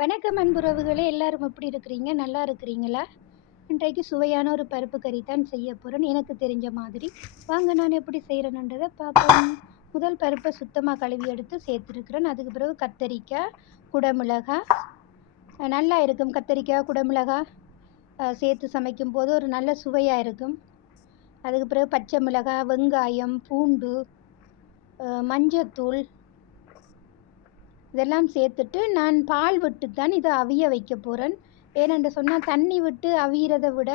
வணக்கம் அன்புறவுகளே, எல்லாரும் எப்படி இருக்கிறீங்க? நல்லா இருக்கிறீங்களா? இன்றைக்கு சுவையான ஒரு பருப்பு கறி தான் செய்ய போகிறேன், எனக்கு தெரிஞ்ச மாதிரி. வாங்க நான் எப்படி செய்கிறேன்றதை பார்ப்போம். முதல் பருப்பை சுத்தமாக கழுவி எடுத்து சேர்த்துருக்குறேன். அதுக்கு பிறகு கத்தரிக்காய், குடமிளகாய் நல்லா இருக்கும். கத்தரிக்காய், குடமிளகாய் சேர்த்து சமைக்கும் போது ஒரு நல்ல சுவையாக இருக்கும். அதுக்கு பிறகு பச்சை மிளகாய், வெங்காயம், பூண்டு, மஞ்சத்தூள் இதெல்லாம் சேர்த்துட்டு நான் பால் விட்டு தான் இதை அவிய வைக்க போகிறேன். ஏனென்று சொன்னால் தண்ணி விட்டு அவியறதை விட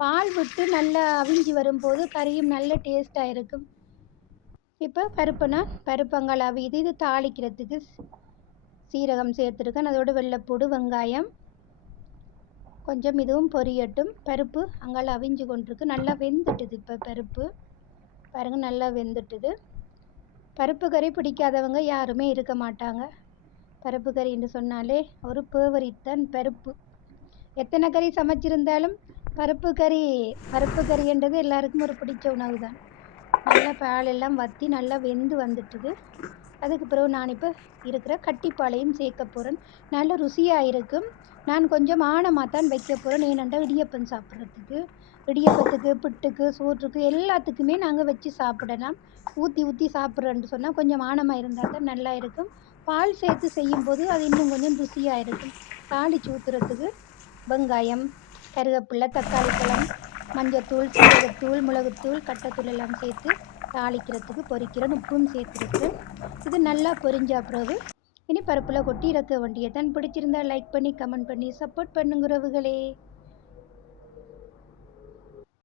பால் விட்டு நல்லா அவிஞ்சி வரும்போது கறியும் நல்ல டேஸ்ட்டாக இருக்கும். இப்போ பருப்பங்கால் அவியுது. இது தாளிக்கிறதுக்கு சீரகம் சேர்த்துருக்கேன். அதோடு வெள்ளைப்பூடு, வெங்காயம் கொஞ்சம் இதுவும் பொரியட்டும். பருப்பு அங்கால அவிஞ்சு கொண்டிருக்கு. நல்லா வெந்துட்டுது. இப்போ பருப்பு பாருங்கள், நல்லா வெந்துட்டுது. பருப்பு கறி பிடிக்காதவங்க யாருமே இருக்க மாட்டாங்க. பருப்பு கறின்னு சொன்னாலே ஒரு ஃபேவரிட் தான் பருப்பு. எத்தனை கறி சமைச்சிருந்தாலும் பருப்பு கறின்றது எல்லாருக்கும் ஒரு பிடிச்ச உணவு தான். நல்லா பால் எல்லாம் வற்றி நல்லா வெந்து வந்துட்டுது. அதுக்கு பிறகு நான் இப்போ இருக்கிற கட்டிப்பாலையும் சேர்க்க போகிறேன். நல்ல ருசியாக இருக்கும். நான் கொஞ்சம் ஆழமாக தான் வைக்க போகிறேன். ஏனென்றால் இடியப்பம் சாப்பிட்றதுக்கு, இடியப்பத்துக்கு, புட்டுக்கு, சோற்றுக்கு எல்லாத்துக்குமே நாங்கள் வச்சு சாப்பிடலாம். ஊற்றி சாப்பிட்றேன்னு சொன்னால் கொஞ்சம் ஆழமாக இருந்தால் தான் நல்லா இருக்கும். பால் சேர்த்து செய்யும்போது அது இன்னும் கொஞ்சம் ருசியாக இருக்கும். தாளித்து ஊற்றுறதுக்கு வெங்காயம், கருவேப்பிலை, தக்காளி பழம், மஞ்சத்தூள், சீரகத்தூள், மிளகுத்தூள், கட்டைத்தூள் எல்லாம் சேர்த்து தாளிக்கிறதுக்கு பொரிக்கிறேன். உப்பும் சேர்த்துருக்குறேன். இது நல்லா பொரிஞ்ச பிறகு இனி பருப்பில் கொட்டி இறக்க வேண்டியதான். பிடிச்சிருந்தா லைக் பண்ணி, கமெண்ட் பண்ணி சப்போர்ட் பண்ணுங்க உறவுகளே.